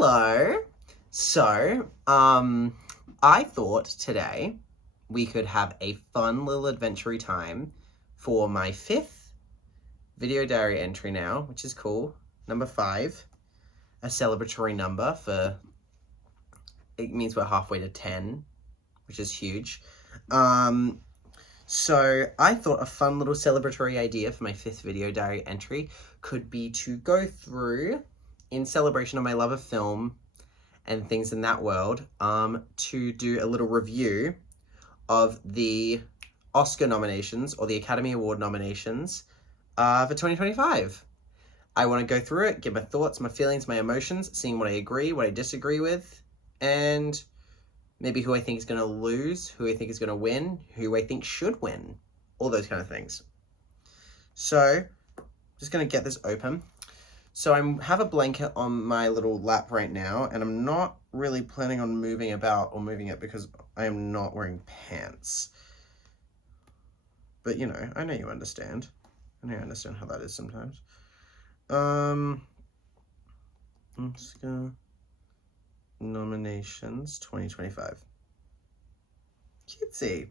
Hello. So, I thought today we could have a fun little adventure time for my 5th video diary entry now, which is cool. Number 5, a celebratory number it means we're halfway to 10, which is huge. So I thought a fun little celebratory idea for my 5th video diary entry could be to go through, in celebration of my love of film and things in that world, to do a little review of the Oscar nominations or the Academy Award nominations for 2025. I want to go through it, give my thoughts, my feelings, my emotions, seeing what I agree, what I disagree with, and maybe who I think is going to lose, who I think is going to win, who I think should win, all those kind of things. So, just going to get this open. So I have a blanket on my little lap right now, and I'm not really planning on moving about or moving it because I am not wearing pants. But, I know you understand. I know you understand how that is sometimes. Oscar nominations 2025. Cutesy.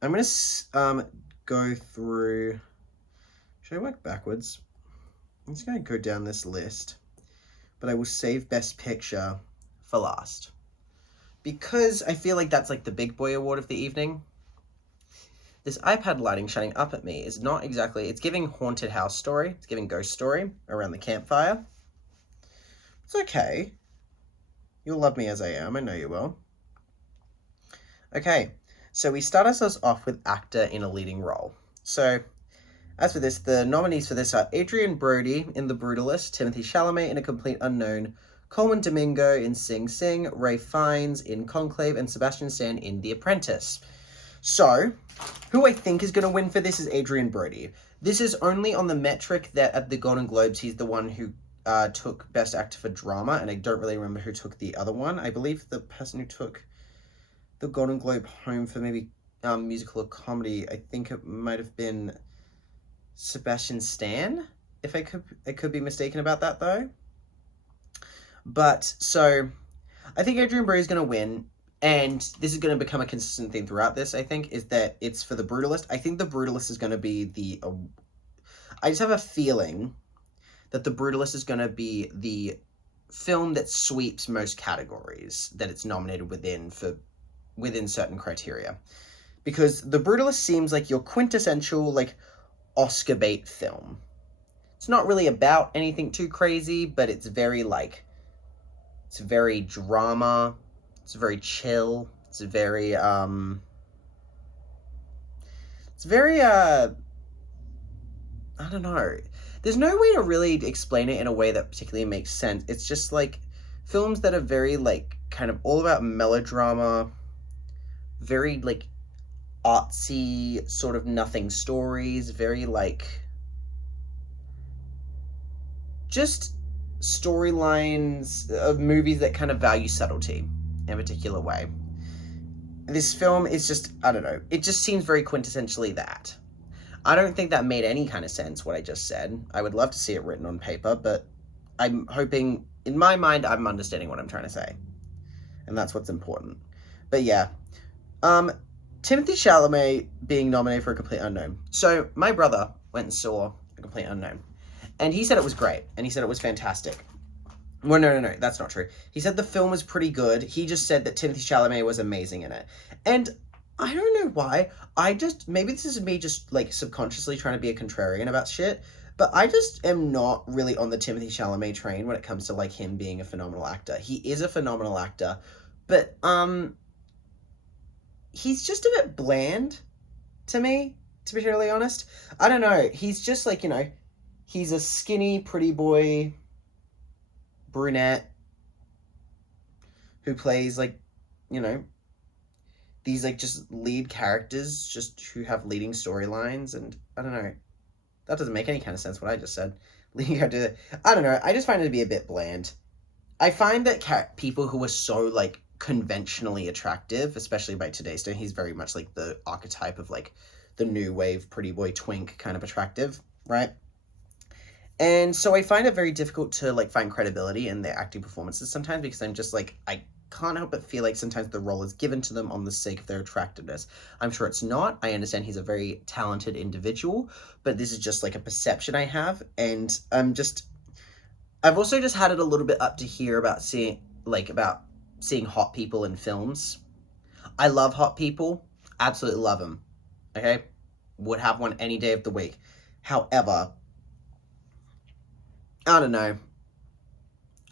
I'm going to go through... Should I work backwards? I'm just going to go down this list, but I will save Best Picture for last, because I feel like that's like the big boy award of the evening. This iPad lighting shining up at me is not exactly... It's giving haunted house story. It's giving ghost story around the campfire. It's okay. You'll love me as I am. I know you will. Okay, so we start ourselves off with actor in a leading role. So... As for this, the nominees for this are Adrien Brody in The Brutalist, Timothée Chalamet in A Complete Unknown, Colman Domingo in Sing Sing, Ralph Fiennes in Conclave, and Sebastian Stan in The Apprentice. So, who I think is going to win for this is Adrien Brody. This is only on the metric that at the Golden Globes, he's the one who took Best Actor for Drama, and I don't really remember who took the other one. I believe the person who took the Golden Globe home for maybe musical or comedy, I think it might have been Sebastian Stan, if I could be mistaken about that though. But so I think Adrien Brody is going to win, and this is going to become a consistent theme throughout this. I think is that it's for The Brutalist. I think The Brutalist is going to be I just have a feeling that The Brutalist is going to be the film that sweeps most categories that it's nominated within certain criteria, because The Brutalist seems like your quintessential Oscar bait film. It's not really about anything too crazy, but it's very it's very drama, it's very chill, it's very I don't know. There's no way to really explain it in a way that particularly makes sense. It's just films that are very kind of all about melodrama, very artsy sort of nothing stories, very just storylines of movies that kind of value subtlety in a particular way. This film is just, I don't know, it just seems very quintessentially that. I don't think that made any kind of sense, what I just said. I would love to see it written on paper, but I'm hoping, in my mind, I'm understanding what I'm trying to say. And that's what's important. But yeah. Timothée Chalamet being nominated for A Complete Unknown. So, my brother went and saw A Complete Unknown. And he said it was great. And he said it was fantastic. Well, no, that's not true. He said the film was pretty good. He just said that Timothée Chalamet was amazing in it. And I don't know why. Maybe this is me just, subconsciously trying to be a contrarian about shit. But I just am not really on the Timothée Chalamet train when it comes to, him being a phenomenal actor. He is a phenomenal actor. But, he's just a bit bland to me, to be totally honest. I don't know. He's just he's a skinny, pretty boy, brunette who plays these just lead characters, just who have leading storylines, and I don't know. That doesn't make any kind of sense what I just said. Leading character, I don't know. I just find it to be a bit bland. I find that people who are so conventionally attractive, especially by today's day, he's very much the archetype of the new wave pretty boy twink kind of attractive, right? And so I find it very difficult to like find credibility in their acting performances sometimes, because I'm just like, I can't help but feel like sometimes the role is given to them on the sake of their attractiveness. I'm sure it's not. I understand he's a very talented individual, but this is just like a perception I have. And I've also just had it a little bit up to here about seeing hot people in films. I love hot people. Absolutely love them. Okay? Would have one any day of the week. However, I don't know.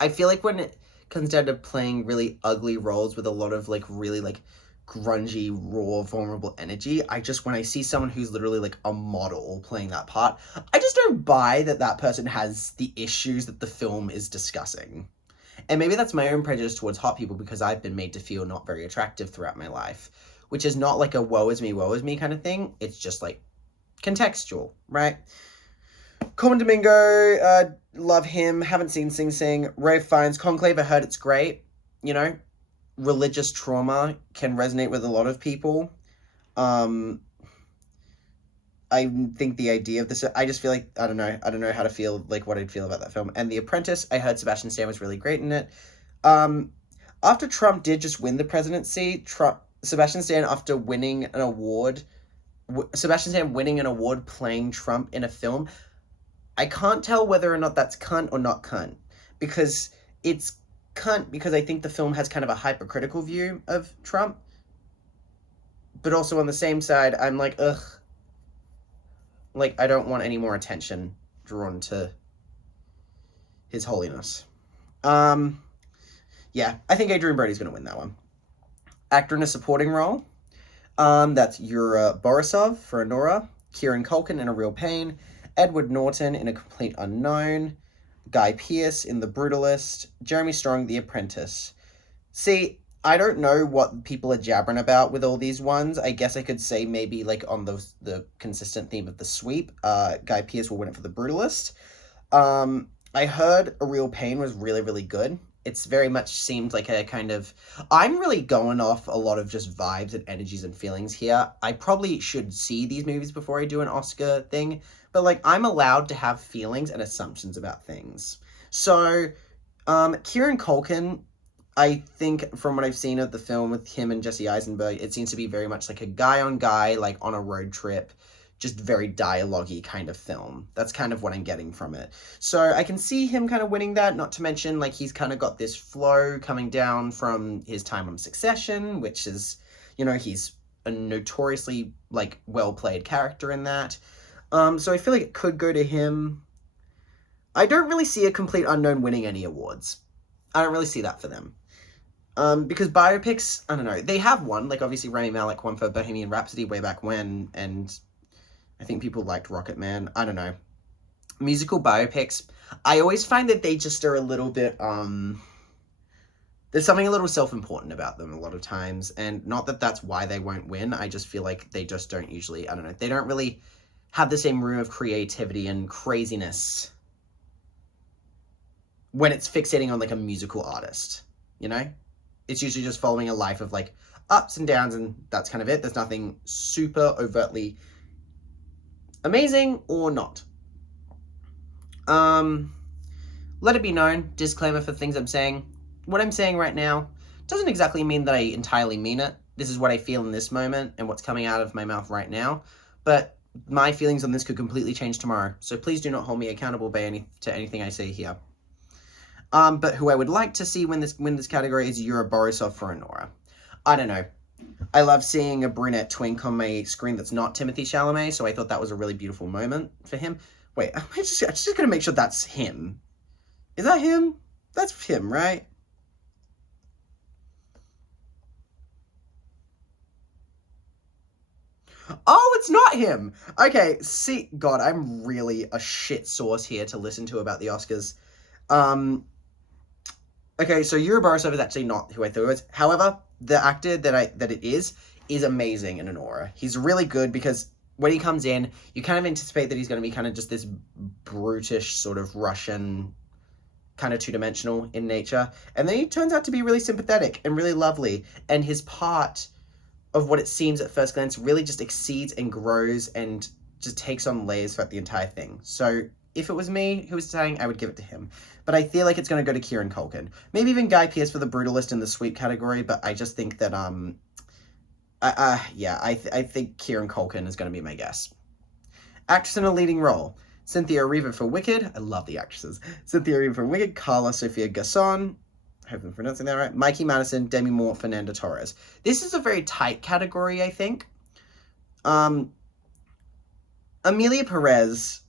I feel like when it comes down to playing really ugly roles with a lot of like really like grungy, raw, vulnerable energy, when I see someone who's literally like a model playing that part, I just don't buy that that person has the issues that the film is discussing. And maybe that's my own prejudice towards hot people, because I've been made to feel not very attractive throughout my life, which is not like a woe is me kind of thing. It's just like contextual, right? Colman Domingo, love him. Haven't seen Sing Sing. Ralph Fiennes, Conclave, I heard it's great. You know, religious trauma can resonate with a lot of people. I think the idea of this, I just feel like, I don't know how to feel, like what I'd feel about that film. And The Apprentice, I heard Sebastian Stan was really great in it. After Trump did just win the presidency, Sebastian Stan, after winning an award, Sebastian Stan winning an award playing Trump in a film, I can't tell whether or not that's cunt or not cunt, because it's cunt because I think the film has kind of a hypercritical view of Trump, but also on the same side, I'm like, ugh, like, I don't want any more attention drawn to his holiness. Yeah, I think Adrien Brody's going to win that one. Actor in a supporting role, that's Yura Borisov for Anora, Kieran Culkin in A Real Pain, Edward Norton in A Complete Unknown, Guy Pearce in The Brutalist, Jeremy Strong, The Apprentice. See, I don't know what people are jabbering about with all these ones. I guess I could say maybe like on the consistent theme of the sweep, Guy Pearce will win it for The Brutalist. I heard A Real Pain was really, really good. It's very much seemed like a kind of... I'm really going off a lot of just vibes and energies and feelings here. I probably should see these movies before I do an Oscar thing, but like, I'm allowed to have feelings and assumptions about things. So, Kieran Culkin, I think from what I've seen of the film with him and Jesse Eisenberg, it seems to be very much like a guy on guy, like on a road trip, just very dialogue-y kind of film. That's kind of what I'm getting from it. So I can see him kind of winning that, not to mention, like, he's kind of got this flow coming down from his time on Succession, which is, you know, he's a notoriously, like, well-played character in that. So I feel like it could go to him. I don't really see A Complete Unknown winning any awards. I don't really see that for them. Because biopics, I don't know, they have won. Like, obviously, Rami Malek won for Bohemian Rhapsody way back when, and I think people liked Rocket Man. I don't know. Musical biopics, I always find that they just are a little bit, there's something a little self-important about them a lot of times, and not that that's why they won't win. I just feel like they just don't usually, I don't know, they don't really have the same room of creativity and craziness when it's fixating on, like, a musical artist, you know? It's usually just following a life of, like, ups and downs, and that's kind of it. There's nothing super overtly amazing or not. Let it be known, disclaimer for things I'm saying. What I'm saying right now doesn't exactly mean that I entirely mean it. This is what I feel in this moment and what's coming out of my mouth right now. But my feelings on this could completely change tomorrow. So please do not hold me accountable to anything I say here. But who I would like to see win this category is Yura Borisov for Anora. I don't know. I love seeing a brunette twink on my screen that's not Timothée Chalamet, so I thought that was a really beautiful moment for him. Wait, I'm just gonna make sure that's him. Is that him? That's him, right? Oh, it's not him! Okay, see, God, I'm really a shit source here to listen to about the Oscars. Okay, so Yura Borisov is actually not who I thought it was. However, the actor that it is amazing in Anora. He's really good because when he comes in, you kind of anticipate that he's going to be kind of just this brutish sort of Russian, kind of two-dimensional in nature. And then he turns out to be really sympathetic and really lovely. And his part of what it seems at first glance really just exceeds and grows and just takes on layers throughout the entire thing. So if it was me who was deciding, I would give it to him. But I feel like it's going to go to Kieran Culkin. Maybe even Guy Pearce for the Brutalist in the sweep category, but I just think that, I think Kieran Culkin is going to be my guess. Actress in a leading role. Cynthia Erivo for Wicked. I love the actresses. Cynthia Erivo for Wicked. Carla Sofia Garcon. I hope I'm pronouncing that right. Mikey Madison, Demi Moore, Fernanda Torres. This is a very tight category, I think. Emilia Perez.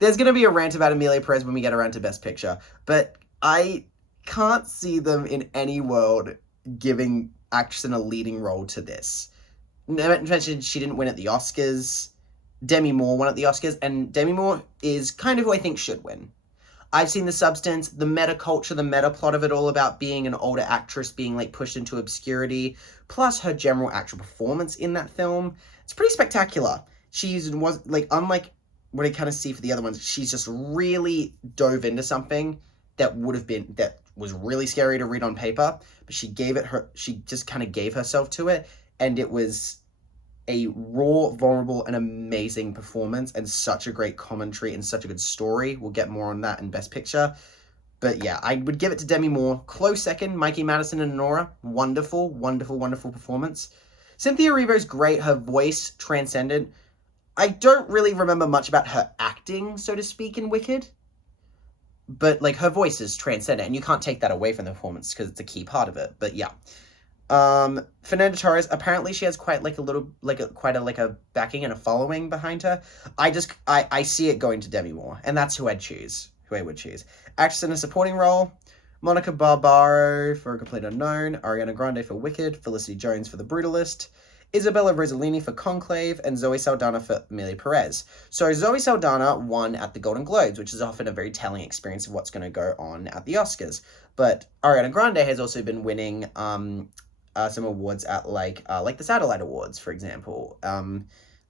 There's going to be a rant about Emilia Perez when we get around to Best Picture, but I can't see them in any world giving actress in a leading role to this. Mentioned she didn't win at the Oscars. Demi Moore won at the Oscars, and Demi Moore is kind of who I think should win. I've seen The Substance, the meta culture, the meta plot of it all about being an older actress being like pushed into obscurity, plus her general actual performance in that film. It's pretty spectacular. She was like, unlike what I kind of see for the other ones, she's just really dove into something that was really scary to read on paper, but she just kind of gave herself to it, and it was a raw, vulnerable, and amazing performance, and such a great commentary and such a good story. We'll get more on that in Best Picture. But yeah, I would give it to Demi Moore. Close second, Mikey Madison and Nora. Wonderful, wonderful, wonderful performance. Cynthia Erivo's great. Her voice transcended. I don't really remember much about her acting, so to speak, in Wicked. But, like, her voice is transcendent, and you can't take that away from the performance because it's a key part of it. But yeah. Fernanda Torres, apparently she has quite a backing and a following behind her. I see it going to Demi Moore, and that's who I would choose. Actress in a supporting role, Monica Barbaro for A Complete Unknown, Ariana Grande for Wicked, Felicity Jones for The Brutalist, Isabella Rossellini for Conclave, and Zoe Saldana for Emilia Perez. So Zoe Saldana won at the Golden Globes, which is often a very telling experience of what's going to go on at the Oscars. But Ariana Grande has also been winning some awards at like the Satellite Awards, for example,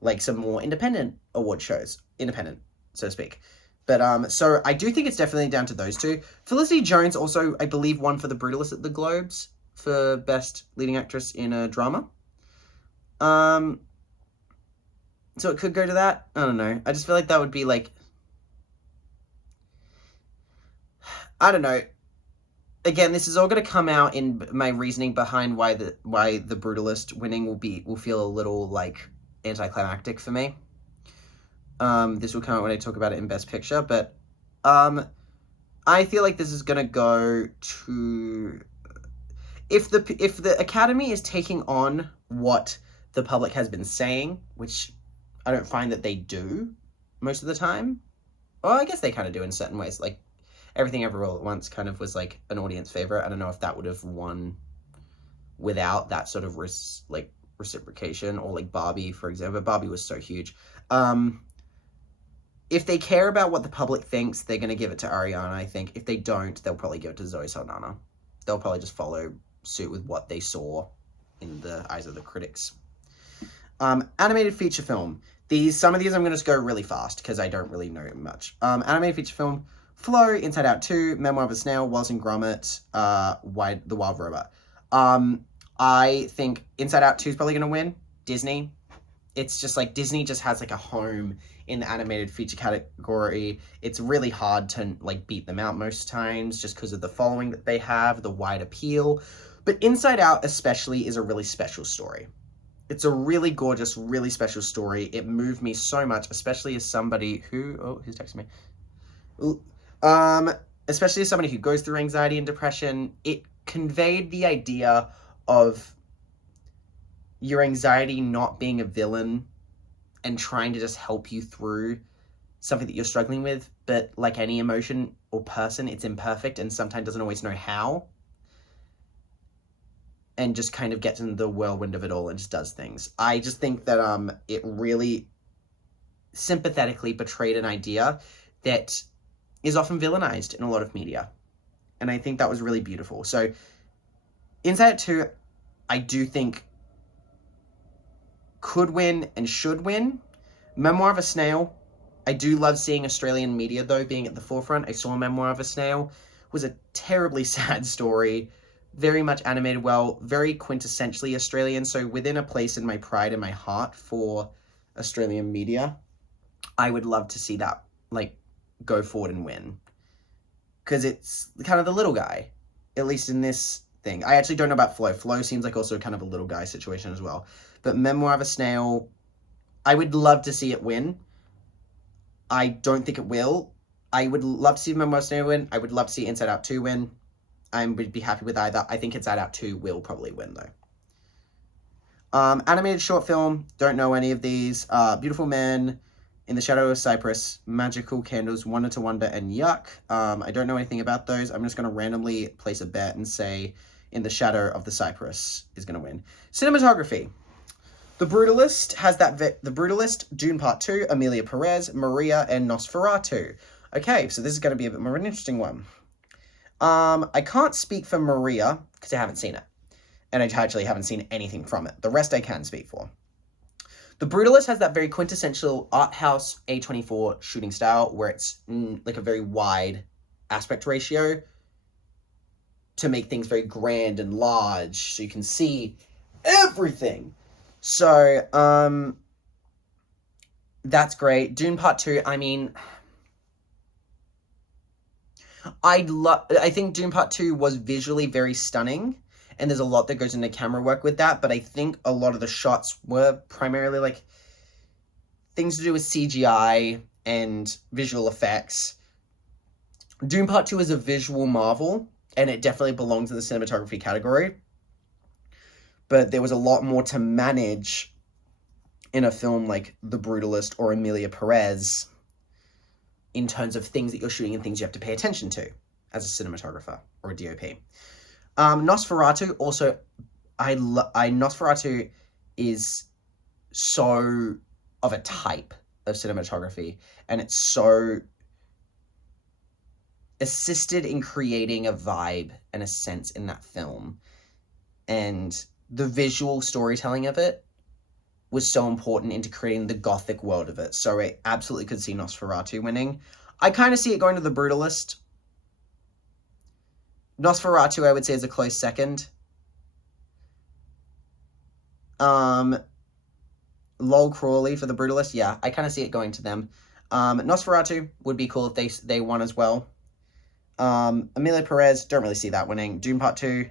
like some more independent award shows, so to speak. But so I do think it's definitely down to those two. Felicity Jones also, I believe, won for The Brutalist at the Globes for Best Leading Actress in a Drama. So it could go to that. I don't know. I just feel like that would be like, I don't know. Again, this is all going to come out in my reasoning behind why the Brutalist winning will feel a little like anticlimactic for me. This will come out when I talk about it in Best Picture, but I feel like this is going to go to, if the Academy is taking on what the public has been saying, which I don't find that they do most of the time. Well, I guess they kind of do in certain ways. Like, Everything Everywhere All at Once kind of was like an audience favorite. I don't know if that would have won without that sort of reciprocation, or like Barbie, for example. Barbie was so huge. If they care about what the public thinks, they're going to give it to Ariana, I think. If they don't, they'll probably give it to Zoe Saldana. They'll probably just follow suit with what they saw in the eyes of the critics. Animated feature film. Some of these I'm going to go really fast because I don't really know much. Animated feature film, Flow, Inside Out 2, Memoir of a Snail, Wallace and Gromit, The Wild Robot. I think Inside Out 2 is probably going to win. Disney. It's just like Disney just has like a home in the animated feature category. It's really hard to like beat them out most times just because of the following that they have, the wide appeal. But Inside Out especially is a really special story. It's a really gorgeous, really special story. It moved me so much, especially as somebody who... Oh, who's texting me? Especially as somebody who goes through anxiety and depression. It conveyed the idea of your anxiety not being a villain and trying to just help you through something that you're struggling with. But like any emotion or person, it's imperfect and sometimes doesn't always know how. And just kind of gets in the whirlwind of it all and just does things. I just think that it really sympathetically portrayed an idea that is often villainized in a lot of media. And I think that was really beautiful. So Inside Out 2, I do think could win and should win. Memoir of a Snail, I do love seeing Australian media, though, being at the forefront. I saw Memoir of a Snail. It was a terribly sad story. Very much animated well, very quintessentially Australian, so within a place in my pride and my heart for Australian media. I would love to see that, like, go forward and win. Because it's kind of the little guy, at least in this thing. I actually don't know about Flo. Flo seems like also kind of a little guy situation as well. But Memoir of a Snail, I would love to see it win. I don't think it will. I would love to see Memoir of a Snail win. I would love to see Inside Out 2 win. I would be happy with either. I think Inside Out 2 will probably win, though. Animated short film, don't know any of these. Beautiful Man, In the Shadow of Cypress, Magical Candles, Wonder to Wonder, and Yuck. I don't know anything about those. I'm just going to randomly place a bet and say In the Shadow of the Cypress is going to win. Cinematography. The Brutalist has The Brutalist, Dune Part 2, Emilia Perez, Maria, and Nosferatu. Okay, so this is going to be a bit more of an interesting one. I can't speak for Maria because I haven't seen it. And I actually haven't seen anything from it. The rest I can speak for. The Brutalist has that very quintessential art house A24 shooting style where it's like a very wide aspect ratio to make things very grand and large so you can see everything. So, that's great. Dune Part 2, I mean, I think Dune Part 2 was visually very stunning. And there's a lot that goes into camera work with that, but I think a lot of the shots were primarily, like, things to do with CGI and visual effects. Dune Part 2 is a visual marvel, and it definitely belongs in the cinematography category. But there was a lot more to manage in a film like The Brutalist or Emilia Perez in terms of things that you're shooting and things you have to pay attention to as a cinematographer or a DOP. Nosferatu also, Nosferatu is so of a type of cinematography, and it's so assisted in creating a vibe and a sense in that film, and the visual storytelling of it was so important into creating the gothic world of it, so I absolutely could see Nosferatu winning. I kind of see it going to The Brutalist. Nosferatu, I would say, is a close second. Lol Crawley for The Brutalist, yeah, I kind of see it going to them. Nosferatu would be cool if they won as well. Emilia Perez, don't really see that winning. Dune Part 2.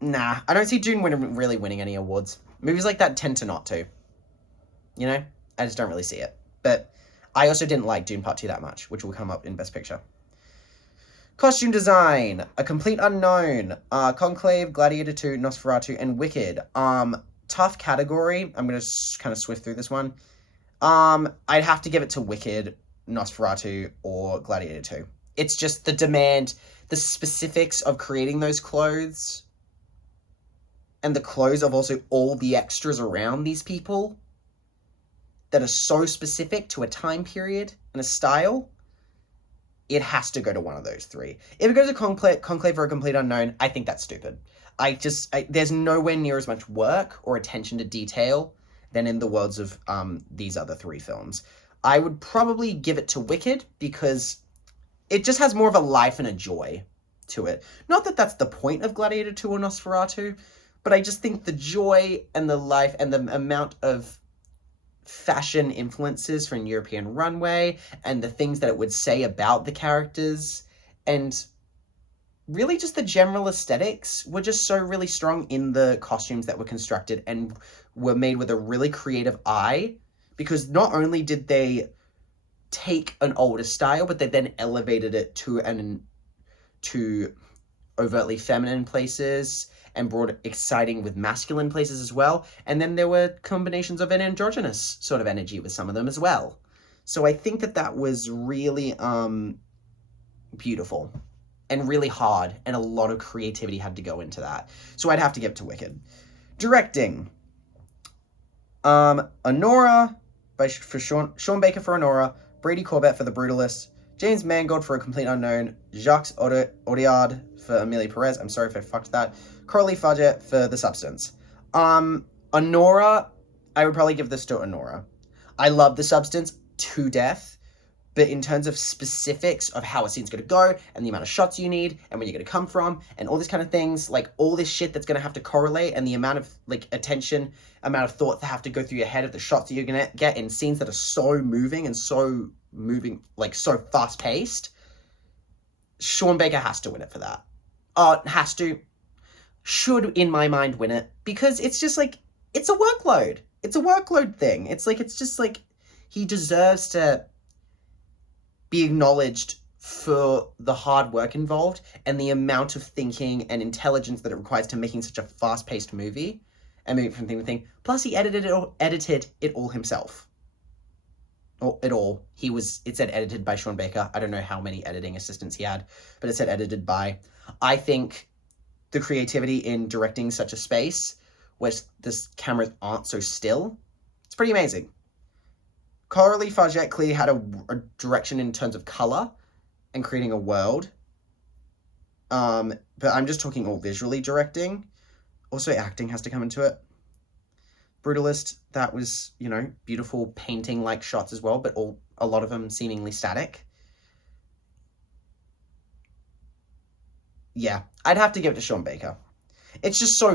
Nah, I don't see Dune really winning any awards. Movies like that tend to not to. You know? I just don't really see it. But I also didn't like Dune Part 2 that much, which will come up in Best Picture. Costume design, A Complete Unknown, Conclave, Gladiator 2, Nosferatu, and Wicked. Tough category. I'm going to kind of swift through this one. I'd have to give it to Wicked, Nosferatu, or Gladiator 2. It's just the demand, the specifics of creating those clothes, and the clothes of also all the extras around these people that are so specific to a time period and a style. It has to go to one of those three. If it goes to Conclave or A Complete Unknown, I think that's stupid. There's nowhere near as much work or attention to detail than in the worlds of these other three films. I would probably give it to Wicked because it just has more of a life and a joy to it. Not that that's the point of Gladiator 2 or Nosferatu, but I just think the joy and the life and the amount of fashion influences from European runway and the things that it would say about the characters and really just the general aesthetics were just so really strong in the costumes that were constructed and were made with a really creative eye, because not only did they take an older style, but they then elevated it to overtly feminine places and brought it exciting with masculine places as well. And then there were combinations of an androgynous sort of energy with some of them as well. So I think that was really beautiful and really hard, and a lot of creativity had to go into that. So I'd have to give it to Wicked. Directing. Anora for Sean Baker for Anora, Brady Corbett for The Brutalist, James Mangold for A Complete Unknown, Jacques Audiard for Emilia Perez, I'm sorry if I fucked that, Coralie Fudgett for The Substance. Anora, I would probably give this to Anora. I love The Substance to death, But in terms of specifics of how a scene's going to go and the amount of shots you need and where you're going to come from and all these kind of things, like all this shit that's going to have to correlate and the amount of like attention, amount of thought that have to go through your head of the shots that you're going to get in scenes that are so moving, like so fast paced, Sean Baker has to win it for that. Should in my mind win it because it's just like, it's a workload. It's a workload thing. It's just like he deserves to be acknowledged for the hard work involved and the amount of thinking and intelligence that it requires to making such a fast-paced movie and moving from thing to thing. Plus, he edited it all himself. Or it all. It said edited by Sean Baker. I don't know how many editing assistants he had, but it said edited by. I think the creativity in directing such a space where the cameras aren't so still, it's pretty amazing. Coralie Fargeat clearly had a direction in terms of color and creating a world. But I'm just talking all visually directing. Also, acting has to come into it. Brutalist, that was, beautiful painting-like shots as well, but a lot of them seemingly static. Yeah, I'd have to give it to Sean Baker. It's just so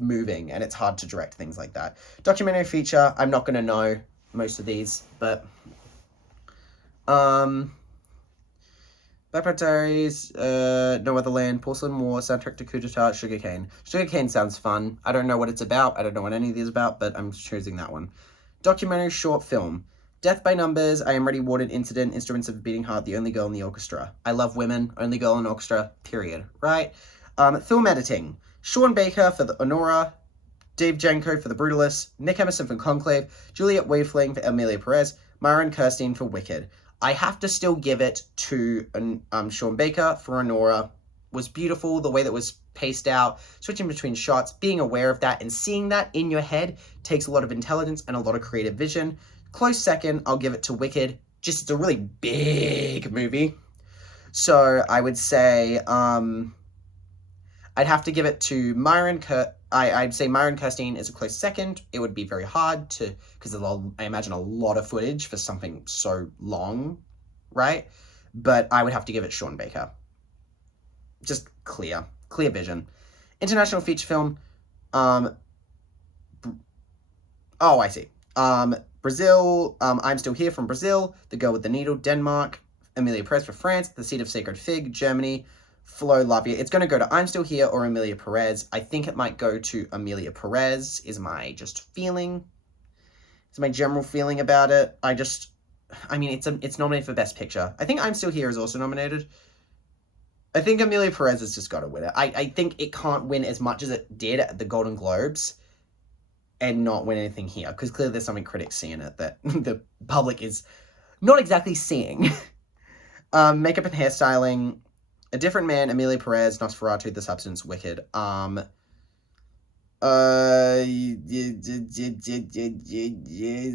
moving, and it's hard to direct things like that. Documentary feature, I'm not going to know most of these, but Black Diaries, No Other Land, Porcelain War, Soundtrack to Coup d'etat, Sugarcane. Sugarcane sounds fun. I don't know what it's about. I don't know what any of these are about, but I'm choosing that one. Documentary short film. Death by Numbers, I Am Ready, Warded, Incident, Instruments of a Beating Heart, The Only Girl in the Orchestra. I Love Women, Only Girl in the Orchestra, period. Right? Film editing. Sean Baker for the Honora, Dave Janko for The Brutalist, Nick Emerson for Conclave, Juliet Waveling for Emilia Perez, Myron Kirstein for Wicked. I have to still give it to Sean Baker for Honora. Was beautiful, the way that was paced out, switching between shots, being aware of that and seeing that in your head takes a lot of intelligence and a lot of creative vision. Close second, I'll give it to Wicked. Just, it's a really big movie. So I would say, I'd have to give it to Myron I'd say Myron Kirstein is a close second. It would be very hard because I imagine a lot of footage for something so long, right? But I would have to give it Sean Baker. Just clear vision. International feature film. I see. Brazil. I'm Still Here from Brazil. The Girl with the Needle, Denmark. Emilia Perez for France. The Seed of Sacred Fig, Germany. Flo Latvia. It's going to go to I'm Still Here or Emilia Perez. I think it might go to Emilia Perez, is my just feeling. It's my general feeling about it. It's nominated for Best Picture. I think I'm Still Here is also nominated. I think Emilia Perez has just got to win it. I think it can't win as much as it did at the Golden Globes and not win anything here, because clearly there's something critics see in it that the public is not exactly seeing. Makeup and hairstyling. A Different Man, Emilia Perez, Nosferatu, The Substance, Wicked. The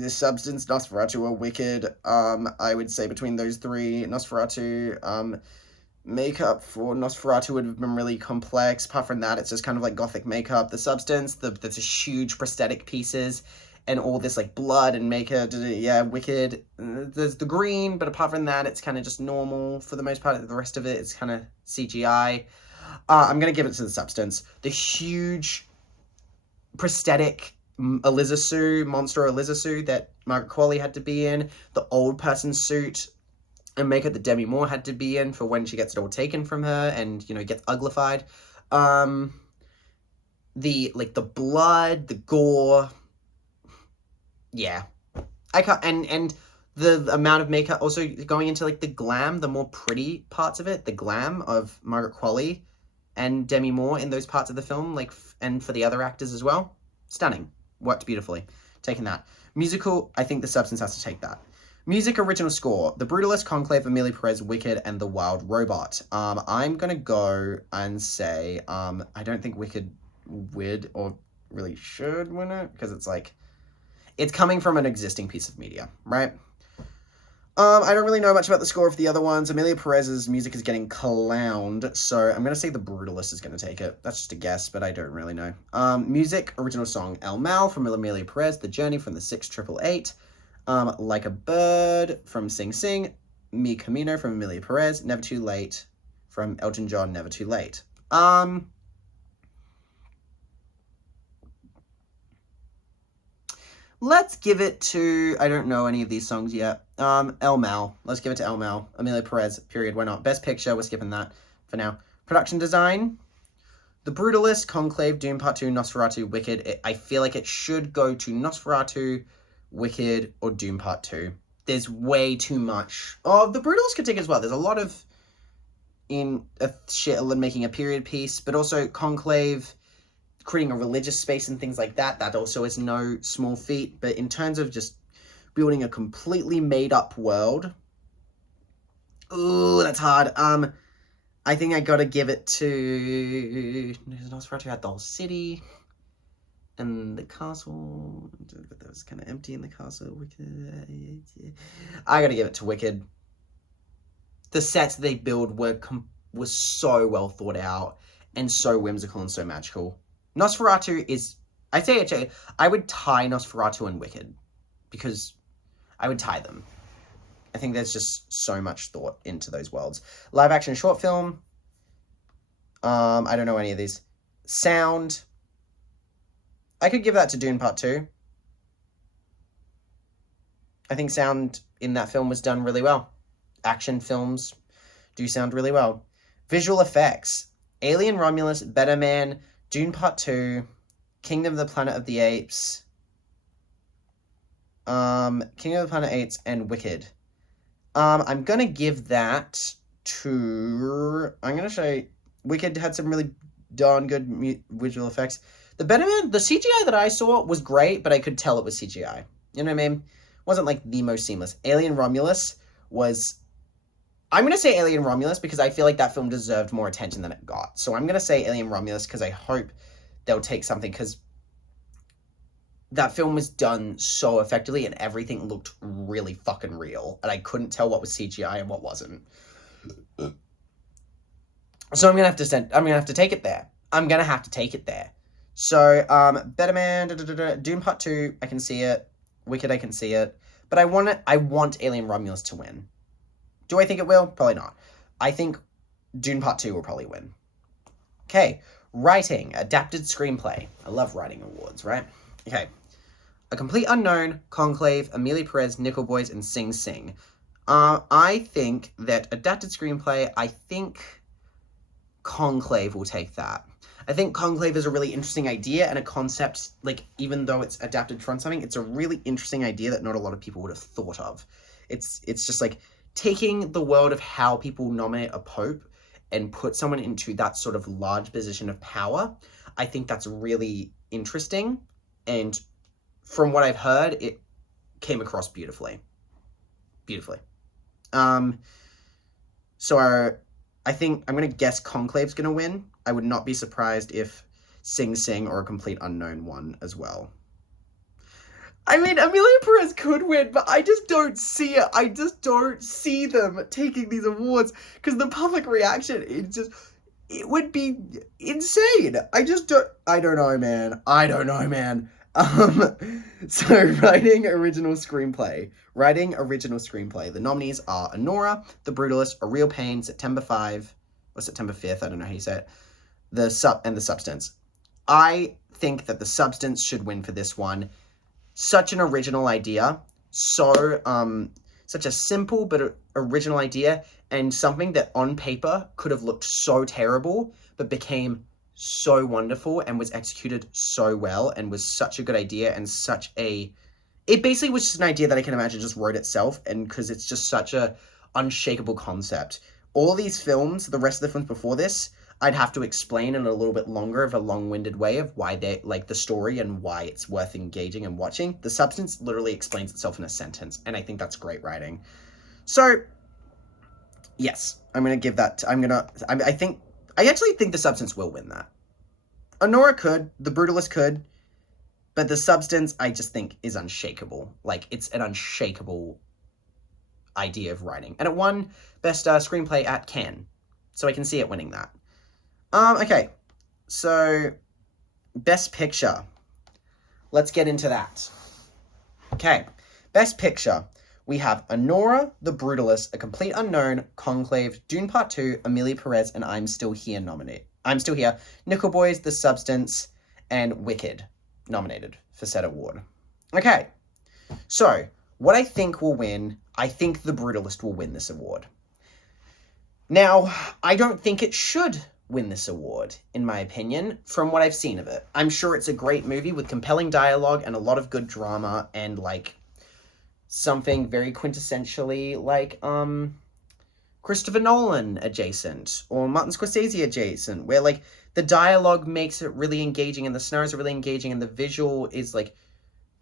Substance, Nosferatu, or Wicked. I would say between those three, Nosferatu, makeup for Nosferatu would have been really complex. Apart from that, it's just kind of like gothic makeup. The Substance, there's a huge prosthetic pieces and all this like blood and makeup. Yeah, Wicked. There's the green, but apart from that, it's kind of just normal for the most part. The rest of it is kind of CGI. I'm going to give it to The Substance. The huge prosthetic monster Eliza Sue that Margaret Qualley had to be in. The old person suit and makeup that Demi Moore had to be in for when she gets it all taken from her and, gets uglified. The blood, the gore. Yeah. I can't, and the amount of makeup also going into like the glam, the more pretty parts of it, the glam of Margaret Qualley and Demi Moore in those parts of the film, and for the other actors as well. Stunning. Worked beautifully. Taking that. Musical, I think The Substance has to take that. Music original score. The Brutalist, Conclave, Emilia Perez, Wicked, and The Wild Robot. I'm gonna go and say, I don't think Wicked would or really should win it, because it's coming from an existing piece of media, right? I don't really know much about the score of the other ones. Emilia Perez's music is getting clowned, so I'm going to say The Brutalist is going to take it. That's just a guess, but I don't really know. Music, original song, El Mal from Emilia Perez, The Journey from the 6888. Like a Bird from Sing Sing. Mi Camino from Amelia Perez. Never Too Late from Elton John, Never Too Late. Let's give it to, I don't know any of these songs yet. El Mal. Let's give it to El Mal. Amelia Perez, period. Why not? Best Picture, we're skipping that for now. Production Design. The Brutalist, Conclave, Dune Part 2, Nosferatu, Wicked. I feel like it should go to Nosferatu, Wicked, or Dune Part 2. There's way too much. Oh, The Brutalist could take as well. There's a lot of shit making a period piece, but also Conclave, creating a religious space and things like that. That also is no small feat. But in terms of just building a completely made-up world, ooh, that's hard. I think I gotta give it to Nosferatu. Had the whole city and the castle, but that was kind of empty in the castle. Wicked. I gotta give it to Wicked. The sets they build were so well thought out and so whimsical and so magical. Nosferatu is, I would tie Nosferatu and Wicked, because I would tie them. I think there's just so much thought into those worlds. Live action short film. I don't know any of these. Sound. I could give that to Dune Part 2. I think sound in that film was done really well. Action films do sound really well. Visual effects. Alien Romulus, Better Man, Dune Part 2, Kingdom of the Planet of the Apes, Kingdom of the Planet of the Apes, and Wicked. I'm gonna give that to, I'm gonna say Wicked had some really darn good visual effects. The Better Man, the CGI that I saw was great, but I could tell it was CGI. You know what I mean? It wasn't like the most seamless. Alien Romulus was, I'm going to say Alien Romulus because I feel like that film deserved more attention than it got. So I'm going to say Alien Romulus because I hope they'll take something, because that film was done so effectively and everything looked really fucking real. And I couldn't tell what was CGI and what wasn't. So I'm going to have to take it there. I'm going to have to take it there. So, Better Man, Dune Part 2, I can see it. Wicked, I can see it. But I want Alien Romulus to win. Do I think it will? Probably not. I think Dune Part 2 will probably win. Okay. Writing. Adapted screenplay. I love writing awards, right? Okay. A Complete Unknown, Conclave, Amelia Perez, Nickel Boys, and Sing Sing. I think that adapted screenplay, I think Conclave will take that. I think Conclave is a really interesting idea and a concept, like, even though it's adapted from something, it's a really interesting idea that not a lot of people would have thought of. It's just like taking the world of how people nominate a pope and put someone into that sort of large position of power. I think that's really interesting. And from what I've heard, it came across beautifully. Beautifully. So I think I'm going to guess Conclave's going to win. I would not be surprised if Sing Sing or A Complete Unknown won as well. I mean, Amelia Perez could win, but I just don't see it. I just don't see them taking these awards because the public reaction, it would be insane. I don't know, man. So writing original screenplay. The nominees are Anora, The Brutalist, A Real Pain, September 5, or September 5th, I don't know how you say it, The Substance. I think that The Substance should win for this one. Such an original idea, such a simple but original idea, and something that on paper could have looked so terrible, but became so wonderful and was executed so well and was such a good idea and it basically was just an idea that I can imagine just wrote itself, and because it's just such a unshakable concept. All these films, the rest of the films before this, I'd have to explain in a little bit longer of a long-winded way of why they like the story and why it's worth engaging and watching. The Substance literally explains itself in a sentence, and I think that's great writing. So, yes, I'm going to give that, I actually think The Substance will win that. Anora could, The Brutalist could, but The Substance, I just think, is unshakable. Like, it's an unshakable idea of writing. And it won Best Screenplay at Cannes, so I can see it winning that. Okay, so Best Picture. Let's get into that. Okay, Best Picture. We have Anora, The Brutalist, A Complete Unknown, Conclave, Dune Part 2, Amelia Perez, and I'm Still Here nominated. I'm Still Here, Nickel Boys, The Substance, and Wicked nominated for said award. Okay, so what I think will win, I think The Brutalist will win this award. Now, I don't think it should win this award, in my opinion, from what I've seen of it. I'm sure it's a great movie with compelling dialogue and a lot of good drama and, like, something very quintessentially, like, Christopher Nolan adjacent or Martin Scorsese adjacent, where, like, the dialogue makes it really engaging and the scenarios are really engaging and the visual is, like,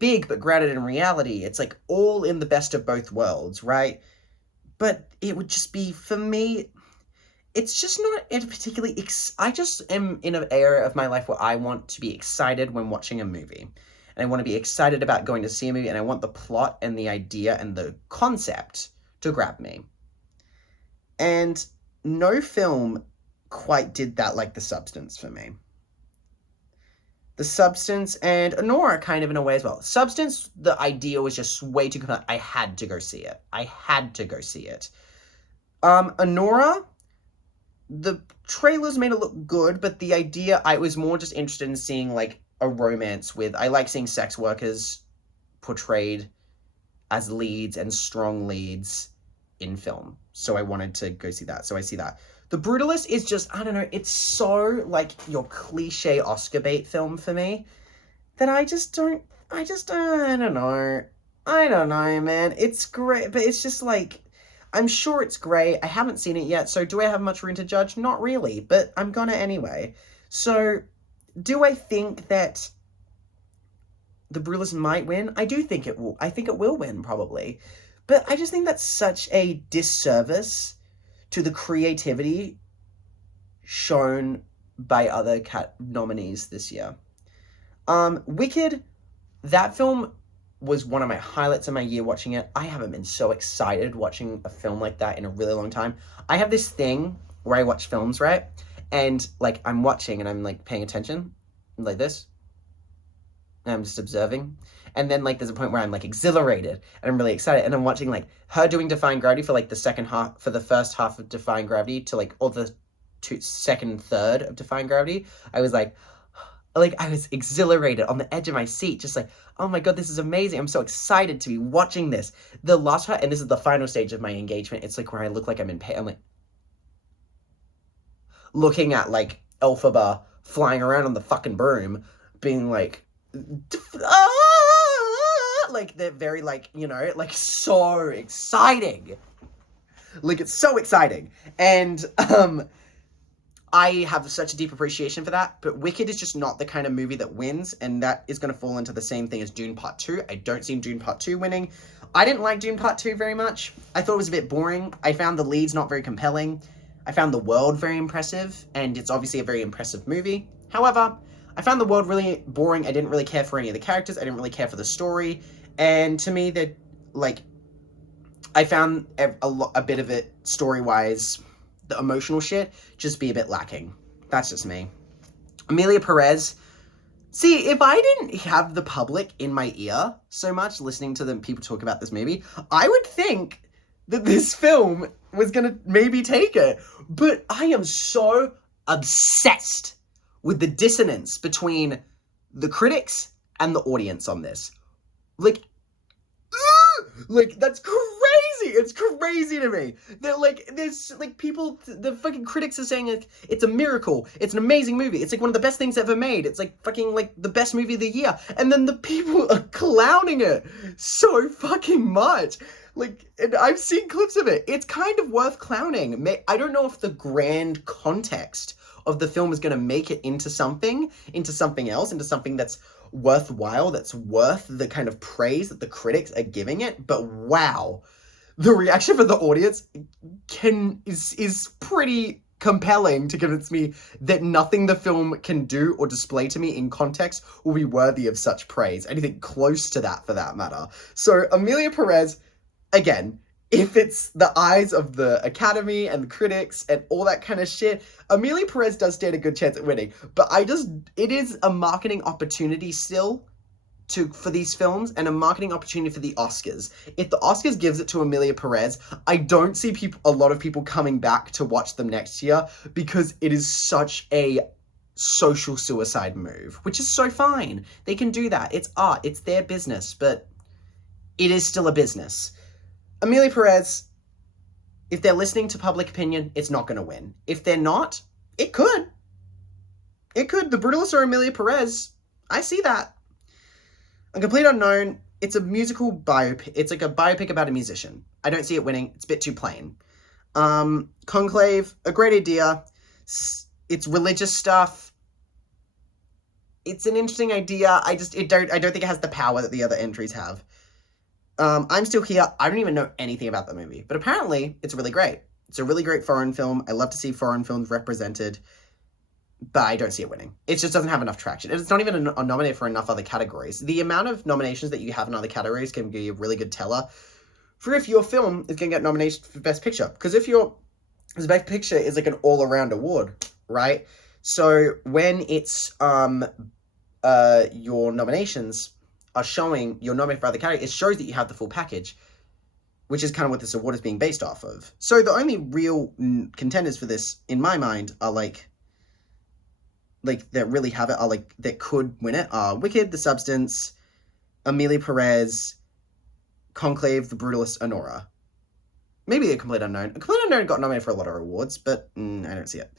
big but grounded in reality. It's, like, all in the best of both worlds, right? But it would just be, for me, it's just not a particularly... I just am in an area of my life where I want to be excited when watching a movie. And I want to be excited about going to see a movie, and I want the plot and the idea and the concept to grab me. And no film quite did that like The Substance for me. The Substance and Anora kind of in a way as well. Substance, the idea was just way too compelling. I had to go see it. Anora, the trailers made it look good, but the idea, I was more just interested in seeing, like, a romance with... I like seeing sex workers portrayed as leads and strong leads in film. So I wanted to go see that. So I see that. The Brutalist is just, I don't know, it's so, like, your cliche Oscar bait film for me that I don't know, man. It's great, but it's just, like, I'm sure it's great. I haven't seen it yet, so do I have much room to judge? Not really, but I'm gonna anyway. So, do I think that The Brutalist might win? I do think it will. I think it will win, probably. But I just think that's such a disservice to the creativity shown by other nominees this year. Wicked, that film was one of my highlights of my year watching it. I haven't been so excited watching a film like that in a really long time. I have this thing where I watch films, right? And, like, I'm watching and I'm, like, paying attention, like this. And I'm just observing. And then, like, there's a point where I'm, like, exhilarated and I'm really excited. And I'm watching, like, her doing Defying Gravity for, like, the first half of Defying Gravity to, like, or the second and third of Defying Gravity. I was, like, I was exhilarated on the edge of my seat, just like, oh my god, this is amazing. I'm so excited to be watching this. The last part, and this is the final stage of my engagement, it's, like, where I look like I'm in pain. I'm, like, looking at, like, Elphaba flying around on the fucking broom, being, like, like, they're very, like, you know, like, so exciting. Like, it's so exciting. And, I have such a deep appreciation for that, but Wicked is just not the kind of movie that wins, and that is going to fall into the same thing as Dune Part 2. I don't see Dune Part 2 winning. I didn't like Dune Part 2 very much. I thought it was a bit boring. I found the leads not very compelling. I found the world very impressive, and it's obviously a very impressive movie. However, I found the world really boring. I didn't really care for any of the characters. I didn't really care for the story. And to me, that, like, I found a bit of it, story-wise, the emotional shit, just be a bit lacking. That's just me. Amelia Perez. See, if I didn't have the public in my ear so much, listening to them people talk about this movie, I would think that this film was gonna maybe take it. But I am so obsessed with the dissonance between the critics and the audience on this. Like, that's crazy. It's crazy to me. They're like, there's, like, people, the fucking critics are saying, like, it's a miracle. It's an amazing movie. It's, like, one of the best things ever made. It's, like, fucking, like, the best movie of the year. And then the people are clowning it so fucking much. Like, and I've seen clips of it. It's kind of worth clowning. I don't know if the grand context of the film is going to make it into something else, into something that's worthwhile, that's worth the kind of praise that the critics are giving it. But wow, the reaction for the audience is pretty compelling to convince me that nothing the film can do or display to me in context will be worthy of such praise. Anything close to that, for that matter. So Amelia Perez, again, if it's the eyes of the Academy and the critics and all that kind of shit, Amelia Perez does stand a good chance at winning. But it is a marketing opportunity still for these films and a marketing opportunity for the Oscars. If the Oscars gives it to Emilia Perez, I don't see a lot of people coming back to watch them next year because it is such a social suicide move, which is so fine. They can do that. It's art. It's their business, but it is still a business. Emilia Perez, if they're listening to public opinion, it's not going to win. If they're not, it could. It could. The Brutalist or Emilia Perez, I see that. A Complete Unknown, it's a musical biopic. It's like a biopic about a musician. I don't see it winning. It's a bit too plain. Conclave, a great idea. It's religious stuff. It's an interesting idea. I don't think it has the power that the other entries have. I'm Still Here. I don't even know anything about the movie, but apparently it's really great. It's a really great foreign film. I love to see foreign films represented, but I don't see it winning. It just doesn't have enough traction. It's not even nominated for enough other categories. The amount of nominations that you have in other categories can be a really good teller for if your film is going to get nominated for Best Picture. Because if Best Picture is like an all-around award, right? So when it's your nominations are showing you're nominated for other categories, it shows that you have the full package, which is kind of what this award is being based off of. So the only real contenders for this, in my mind, are like that really have it, are like that could win it, are Wicked, The Substance, Emilia Perez, Conclave, The Brutalist, Anora. Maybe A Complete Unknown. A Complete Unknown got nominated for a lot of awards, but I don't see it.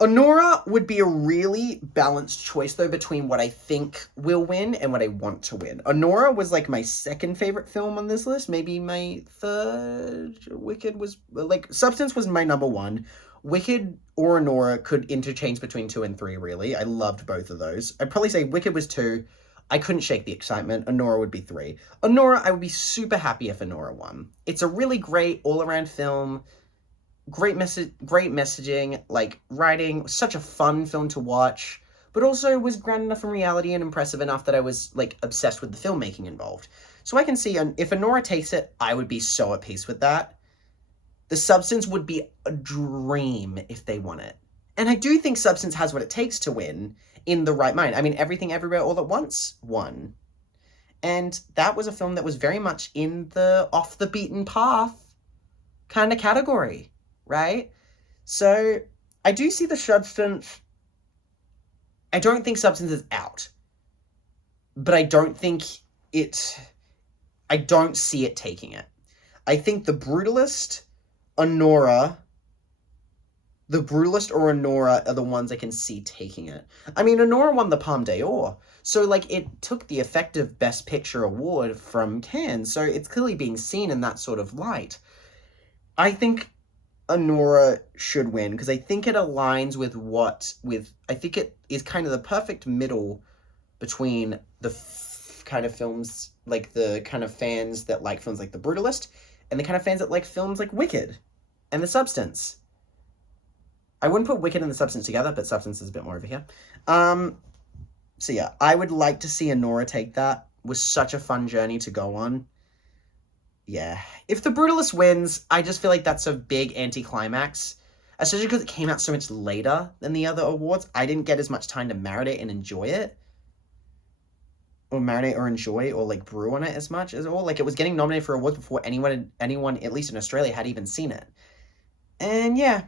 Anora would be a really balanced choice, though, between what I think will win and what I want to win. Anora was, like, my second favorite film on this list. Maybe my third. Wicked was, like, Substance was my number one. Wicked or Anora could interchange between 2 and 3, really. I loved both of those. I'd probably say Wicked was 2. I couldn't shake the excitement. Anora would be 3. Anora, I would be super happy if Anora won. It's a really great all-around film. Great messaging, like, writing, such a fun film to watch, but also was grounded enough in reality and impressive enough that I was, like, obsessed with the filmmaking involved. So I can see, if Anora takes it, I would be so at peace with that. The Substance would be a dream if they won it. And I do think Substance has what it takes to win in the right mind. I mean, Everything Everywhere All at Once won. And that was a film that was very much in the off-the-beaten-path kind of category. Right? So, I do see the Substance. I don't think Substance is out. But I don't see it taking it. I think The Brutalist or Anora are the ones I can see taking it. I mean, Anora won the Palme d'Or. So, like, it took the effective Best Picture award from Cannes. So, it's clearly being seen in that sort of light. I think Anora should win because I think it aligns I think it is kind of the perfect middle between the kind of films, like the kind of fans that like films like The Brutalist and the kind of fans that like films like Wicked and The Substance. I wouldn't put Wicked and The Substance together, but Substance is a bit more over here. So yeah, I would like to see Anora take that. It was such a fun journey to go on. Yeah. If The Brutalist wins, I just feel like that's a big anticlimax. Especially because it came out so much later than the other awards. I didn't get as much time to marinate and enjoy it. Or marinate or enjoy or, like, brew on it as much as all. Like, it was getting nominated for awards before anyone, at least in Australia, had even seen it. And, yeah.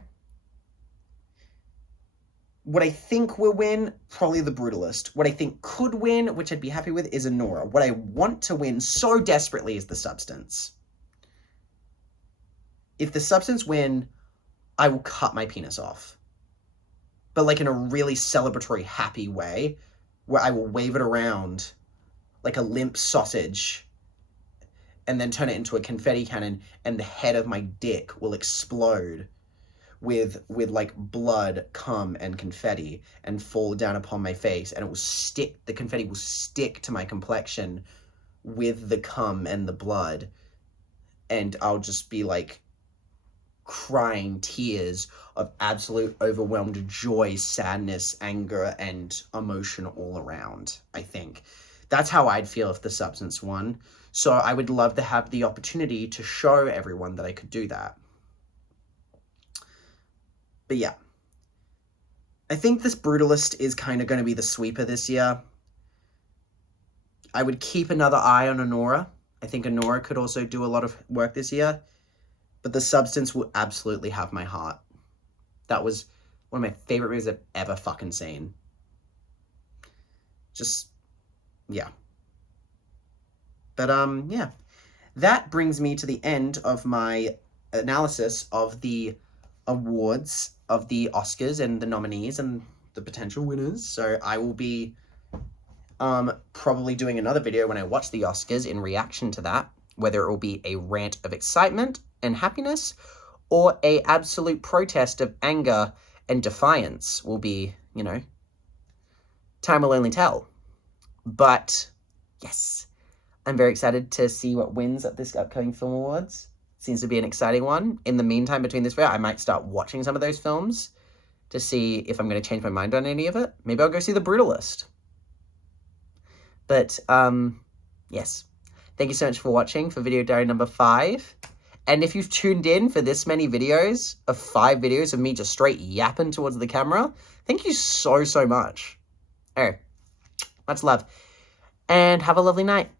What I think will win, probably The Brutalist. What I think could win, which I'd be happy with, is Anora. What I want to win so desperately is The Substance. If The Substance win, I will cut my penis off. But, like, in a really celebratory, happy way, where I will wave it around like a limp sausage and then turn it into a confetti cannon, and the head of my dick will explode with like blood, cum, and confetti and fall down upon my face, and the confetti will stick to my complexion with the cum and the blood, and I'll just be like crying tears of absolute overwhelmed joy, sadness, anger, and emotion all around. I think that's how I'd feel if The Substance won. So I would love to have the opportunity to show everyone that I could do that. But yeah, I think this Brutalist is kind of going to be the sweeper this year. I would keep another eye on Anora. I think Anora could also do a lot of work this year. But The Substance will absolutely have my heart. That was one of my favorite movies I've ever fucking seen. Just, yeah. But, yeah. That brings me to the end of my analysis of the awards of the Oscars and the nominees and the potential winners. So I will be probably doing another video when I watch the Oscars in reaction to that, whether it will be a rant of excitement and happiness or a absolute protest of anger and defiance will be, you know, time will only tell. But yes, I'm very excited to see what wins at this upcoming Film Awards. Seems to be an exciting one. In the meantime, between this video, I might start watching some of those films to see if I'm going to change my mind on any of it. Maybe I'll go see The Brutalist. But, yes. Thank you so much for watching for video diary number 5. And if you've tuned in for this many videos, of 5 videos of me just straight yapping towards the camera, thank you so, so much. Much love. And have a lovely night.